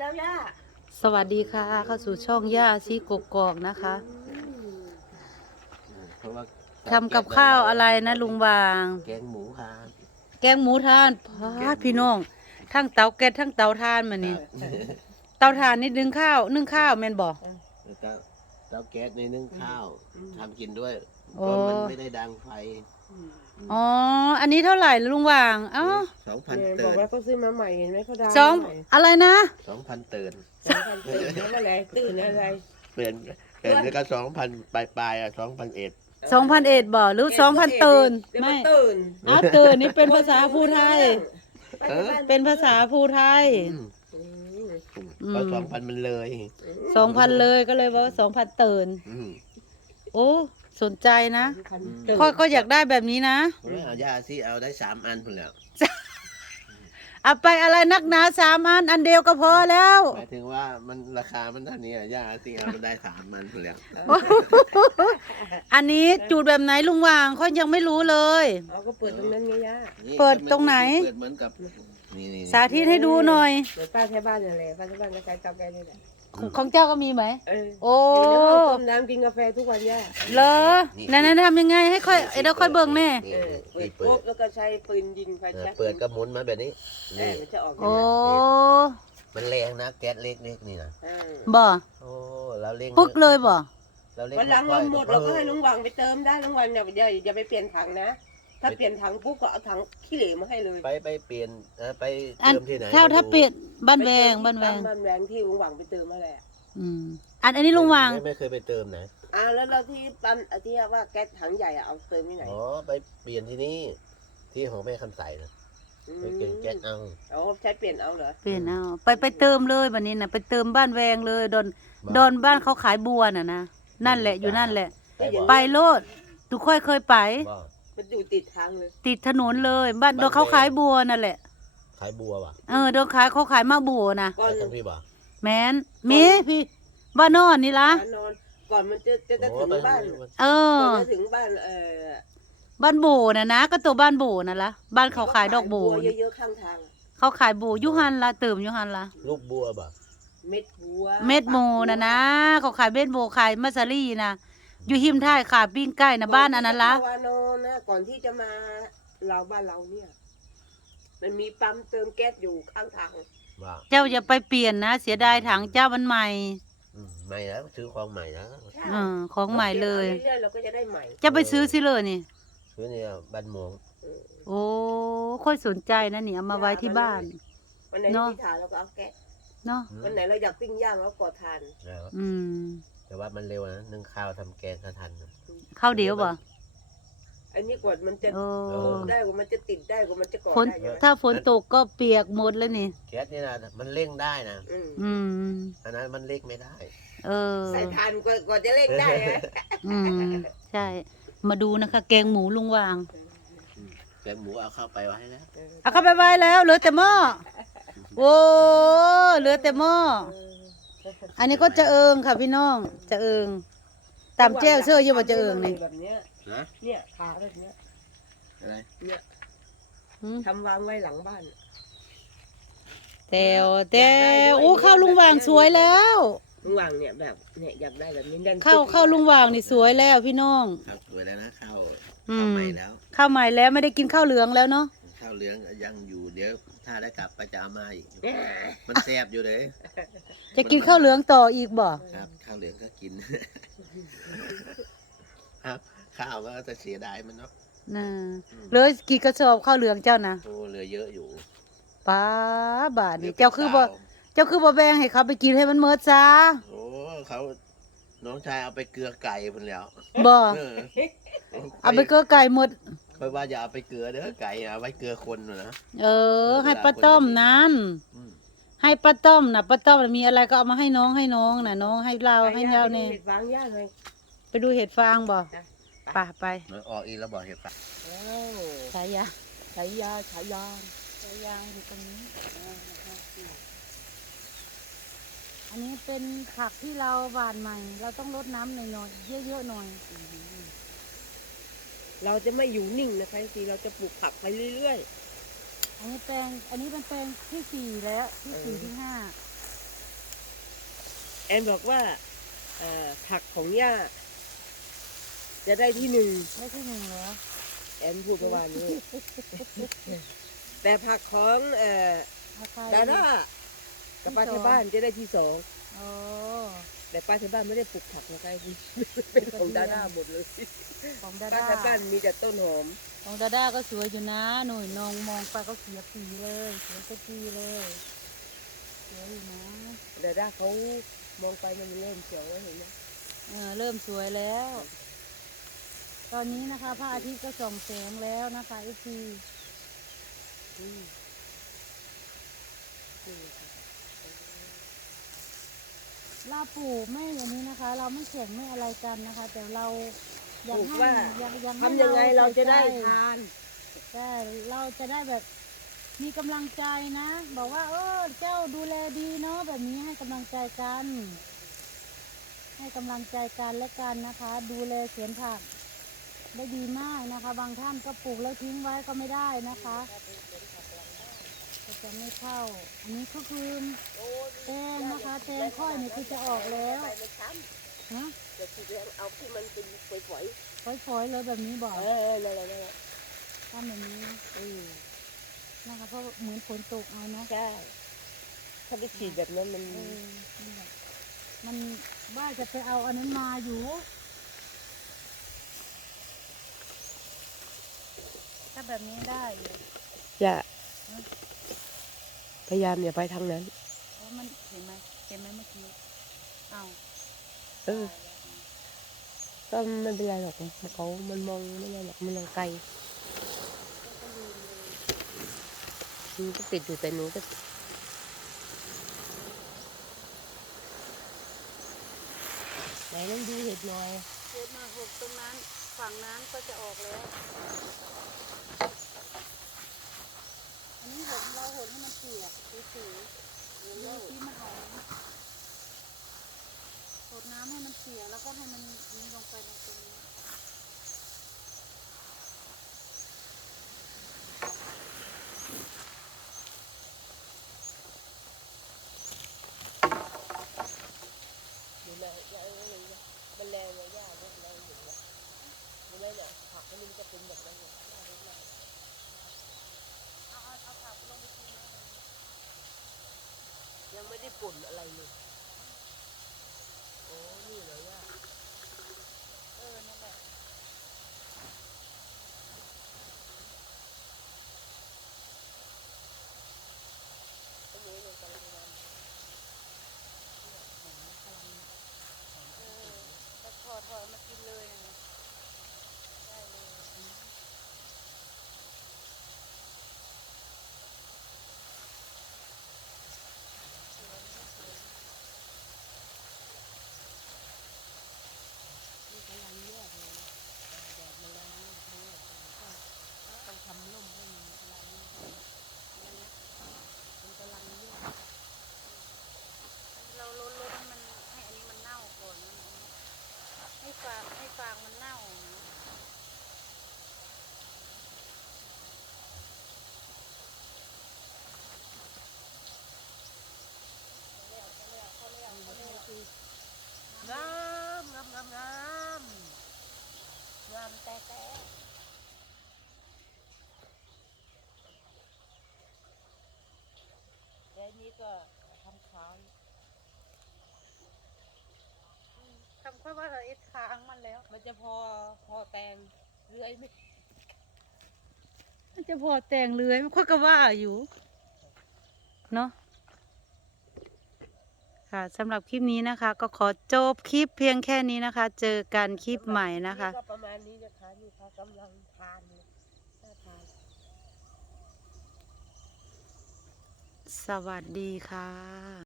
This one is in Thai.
แล้วย่าสวัสดีค่ะ เข้าสู่ช่องย่าซีกกอกนะคะ เพราะว่าทำกับข้าวอะไรนะลุงวาง แกงหมูครับแกงหมูทานพาดพี่น้อง ทั้งเตาแก๊สทั้งเตาทานมานี่เตาทานนี่นึ่งข้าวนึ่งข้าวแม่นบอกแล้วก็ เตาแก๊สในนึ่งข้าวทำกินด้วยโอ้เพราะมันไม่ได้ดังไฟอ๋อ อันนี้เท่าไหร่ล่ะลุงวางเอ้าสองพันเนี่ยเติบอกนว่าเขาซื้อมาใหม่เห็นไหมเขาดาวสองใหม่อะไรนะ สองพันเตินสองพันตื่นแล้วอะไรตื่นอะไรเปลี่ยนเปลี่ยนแล้วก็สองพันปลายปลายๆอะสองพันเอ็ดสองพันเอ็ดบ่หรือสองพันตื่นเดี๋ยวไม่มันตื่นอ้าวตื่นนี่เป็นภาษาภูไทย ไปที่บ้านเป็นภาษาภูไทย อืม ก็สองพันมันเลยสองพันเลยก็เลยว่าสองพันตื่นอืมโอ้สนใจนะพันตื่นค่อยก็อยากได้แบบนี้นะไม่เอายาสิเอาได้สามอันพุ่นแล้วเอาไปอะไรนักหนาสามอันอันเดียวก็พอแล้วหมายถึงว่ามันราคามันเท่านี้อะยาสิเอาได้สามอันพุ่นแล้วอันนี้จูดแบบไหนลุงวางเขายังไม่รู้เลย เอาก็เปิดตรงนั้นไงย่านี่เปิดตรงไหน เปิดเหมือนกับ นี่นี่สาธิตให้ดูหน่อยเดี๋ยวป้าใช้บ้านนั่นแหละป้าใช้บ้านก็ใช้เตาแก๊สนี่แหละของของเจ้าก็มีไหม เออโอ้ เดี๋ยวเราต้มน้ำกินกาแฟทุกวันย่าเลอนั่นนั่นทำยังไงให้ค่อยเอ้ยเดี๋ยวค่อยเบิ่งแน่นี่เออเปินี่ดเปิปุ๊ดบแล้วก็ใช้ปืนยิงไฟเออแช็กเปิดก็หมุนมาแบบนี้เอนี่อมันจะออกโอ้มันแรงนะแก๊สเล็กๆนี่นะเออบ่โอ้เราเล่งปึ๊กเลยบ่เราเล่งวันหลังค่เราอยๆหมดเราก็ให้ลุงวางไปเติมได้ลุงวางอย่าอย่าอย่าไปเปลี่ยนถังนะ ถ้าเปลี่ยนถังปุ๊บก็เอาถังขี้เหร่มาให้เลยไปไปเปลี่ยนเออไปอันเติมที่ไหนถ้าถ้าไม่รู้เปลี่ยนบ้านแวงบ้านแวง บ้านแวงที่ลุงวางไปเติมมาแหละอืมอันอันนี้ลุงวาง ไม่ไม่เคยไปเติมไหนอ่าแล้วเราที่ปั๊มอะที่ว่าแก๊สถังใหญ่อะเอาเติมที่ไหนอ๋อไปเปลี่ยนที่นี่ที่ของแม่คำใสนะมไปเปลี่ยนแก๊สเอาเอาใช้เปลี่ยนเอาเหรอเปลี่ยนเอาไปไปเติมเลยวันนี้น่ะไปเติมบ้านแวงเลยดอนมาดอนบ้านเขาขายบัวน่ะนะนั่นแหละอยู่นั่นแหละ ไปบอกไปโลดทุกค่อยเคยไปบอก มันอยู่ติดทางเลย ติดถนนเลยบ้านโดนเขาขายบัวนั่นแหละ ขายบัวว่ะเออโดนขายเขาขายมาบัวนะก่อนไปทั้งพี่บ่แมนมีพี่บ้านนอนนี่ละร้านนอน ก่อนมันจะจะจะโอ้ถึงไปบ้านเออก่อนจะถึงบ้านเออบ้านโบนะนะก็ตัวบ้านโบนั่นละบ้านเขาขายดอกโบบัวเยอะๆข้างทาง เขาขายโบอยุหันละเติมอยุหันละลูกบัวบ่เม็ดบัวเม็ดโมนะนะเขาขายเม็ดโบขายมัสลี่นะ อยู่หิมท่ายขายปิ้งไก่นะบ้านอันนั้นละก่ที่จมาวานอนนะก่อนที่จะมาเราบ้านเราเนี่ย มันมีปั๊มเติมแก๊สอยู่ข้างทางว่าเจ้าอย่าไปเปลี่ยนนะ เสียดายถังเจ้ามันใหม่อืมใหม่แล้วซื้อของใหม่นะเออของใหม่เลยเรื่อยๆเราก็จะได้ใหม่จะไปซื้อสิเลยนี่ ซื้อเนี่ยบ้านหมวงเออ โอ้ค่อยสนใจนะนี่เอามาไว้ที่บ้าน วันไหนเนอะ ที่ถ่านเราก็เอาแก๊สเนาะวันไหนเราอยากปิ้งย่างเราก็ทานแล้วอืม แต่ว่ามันเร็วนะนึ่งข้าวทำแกงก็ทันนะข้าวเดียวบ่อันนี้กว่ามันจะโอ้ได้กว่ามันจะติดได้กว่ามันจะก่อฝนได้ใช่ไหมถ้าฝนตกก็เปียกหมดแล้วนี่ แก๊สนี่นะมันเร่งได้นะอืมอืม อันนั้นมันเร่งไม่ได้ เออ ใส่ทานกว่ากว่าจะเล่นได้นะ อืม ใช่ มาดูนะคะ แกงหมูลุงวาง แกงหมูเอาเข้าไปไว้แล้วเอาเข้าไปไว้แล้ว เหลือแต่หม้อโอ้เหลือแต่หม้ออั นนี้ก็จะเอิงค่ะพี่น้องจะเอิงตามแจ้วเสื้อเยอะกว่าจะเอิงนี่แบบเนี้ยนะเนี่ยขาแบบเนี้ยอะไรเนี่ยหืมทำวางไว้หลังบ้าน แต่วแต่วโอ้ข้าวลุงวางสวยแล้วลุงวางเนี่ยแบบเนี่ยอยากได้แบบนี้ดันข้าวข้าวลุงวางนี่สวยแล้วพี่น้อง ข้าวสวยแล้วนะข้าวอืมข้าวใหม่แล้ว ข้าวใหม่แล้วไม่ได้กินข้าวเหลืองแล้วเนาะข้าว เหลืองยังอยู่เดี๋ยว ถ้าได้กลับไปจะเอามาอีกเนี่ยมันแซ่บอยู่เลยจะกินข้าวเหลืองต่ออีกบ่ครับ ข้าวเหลืองก็กิน ครับ ข้าวก็จะเสียดายมันเนาะน่ะเหลือกี่กระสอบข้าวเหลืองเจ้านะโอ้เหลือเยอะอยู่ป้าบาทหลืนี่ป็เจ้าคือบ่สวเจ้าคือบ่แบ่งให้เขาไปกินให้มันเมิดซะโอ้เขาน้องชายเอาไปเกลือไก่พุ่นแล้วบ่เออเอาไปเกลือไก่หมด ค่อยว่าอย่าเอาไปเกลือเด้อไก่เอาไว้เกลือคนน่ะนะ เออ ให้ป้าต้อมนั้นอืม ให้ป้าต้อมน่ะป้าต้อมน่ะมีอะไรก็เอามาให้น้องให้น้องน่ะน้องให้เราให้เราเนี่ยไปดูห็ดฟางย่างเลย ไปดูเห็ดฟางบ่จ้ะไป่าไปมันออกอีกแล้วบอกเห็ดปะอ้าวฉายาฉายาฉายาฉายาอยู่ตรงนี้อันนี้เป็นผักที่เราหว่านใหม่ เราต้องรดน้ำหน่อยๆเยอะๆหน่อย เราจะไม่อยู่นิ่งนะคะทีเราจะปลูกผักไปเรื่อยอันนี้แปลง อันนี้เป็นแปลงที่สี่แล้วที่สี่ที่ห้าๆอนบอกว่าเอ่อผักของย่าจะได้ที่หนึ่งได้ที่หนึ่งเหรอแอนพูดประมาณนี้ แต่ผักของเอ่อเอาใครดาด้ากับป้าที่บ้านจะได้ที่สอง โอ้ แต่ป้าที่บ้านไม่ได้ปลูกผักนะใครเป็นของดาด้าหมดเลยของดาป้าดาที่บ้านมีแต่ต้นหอม ของดาดาก็สวยอยู่นะ หนุ่ยนองมองไปก็เขียวปีเลยเขียวก็ปีเลยสวยอยู่นะดาด้าเขามองไปมันเริ่มเขียวแล้วเห็นไหมเออเริ่มสวยแล้ว ตอนนี้นะคะพระอาทิตย์ก็ส่องแสงแล้วนะคะเอฟีอืมนี่ค่ะ เราปลูกไม่อย่างนี้นะคะ เราไม่แข่งไม่อะไรกันนะคะ แต่เราอยากปลูกให้ว่าอยากอยากให้ทำยังไงเราจะได้ใส่ใจทานใช่เราจะได้แบบมีกำลังใจนะ บอกว่า เออเจ้าดูแลดีเนาะแบบนี้ให้กำลังใจกัน ให้กำลังใจกันและกันนะคะ ดูแลสวนผักได้ดีมากนะคะ บางท่านก็ปลูกแล้วทิ้งไว้ก็ไม่ได้นะคะ ก็จะไม่เข้า อันนี้ก็คือแตงนะคะแตงค่อยนี่คือจะออกแล้วไปมันช้ฮะำเดี๋ยวทีเดียวเอาที่มันเป็นฝอยฝอยๆเลยแบบนี้บอๆกเออนั่นแหละนั่นแหละทำแบบนี้อืมนะคะเพราะเหมือนฝนตกเอาเนาะใช่ถ้าไปฉีดแบบนั้นมันเออนี่แหละมันว่าจะไปเอาอันนั้นมาอยู่ถ้าแบบนี้ได้อยู่จะ พยายามอย่าไปทางนั้น เพราะมันเห็นไหมเห็นไหมเมื่อกี้เอาเออ ก็ไม่เป็นไรหรอกเขามันมองไม่ได้หรอกมันมองไกลมันก็ติดอยู่แต่หนูก็ไหนลองดูเห็ดหน่อยเกิดมาหกตรงนั้น ฝั่งนั้นก็จะออกแล้ว อันนี้หดเราหดให้มันเปียกสีๆดูที่มันออกนะหดน้ำให้มันเปียกแล้วก็ให้มันอันนี้ลงไปในตรงนี้ ดูแลย่าเอ้ยมันแรงเลยย่าเล็กแรงอยู่นะดูแลเนี่ยผักมันจะเป็นแบบนั้นเลยย่าเล็กแรง เอาเอาเอาผักลงไปกินนะ ยังไม่ได้ป่นอะไรเลยโอ้นี่เหรอยา เออ นั่นแหละ อันนี้ลงไปในน้ำ เออก็ถอดถอดมากินเลยนะได้เลย นี่กำลังแยกเลยนะแดดมันแรงมากทั้งหมดเลยต้องต้องทำร่มให้มันกำลังนั่นนะมันกำลังแยก เราลดลดให้มันให้อันนี้มันเน่าก่อนมันให้ฟางให้ฟางมันเน่านะ งามงามงามงามงามแต่แต่เดี๋ยว นี้ก็ทำขายทำค่อยว่าเราเอ็ดค้างมันแล้ว มันจะพอพอแตงเรื่อยไหมมันจะพอแต่งเลื้อยมันค่อยก็ว่าอยู่เนาะค่ะสำหรับคลิปนี้นะคะ ก็ขอจบคลิปเพียงแค่นี้นะคะ เจอกันคลิปใหม่นะคะ ก็ประมาณนี้นะคะนี่ค่ะกำลังทานเลยน่าทาน สวัสดีค่ะ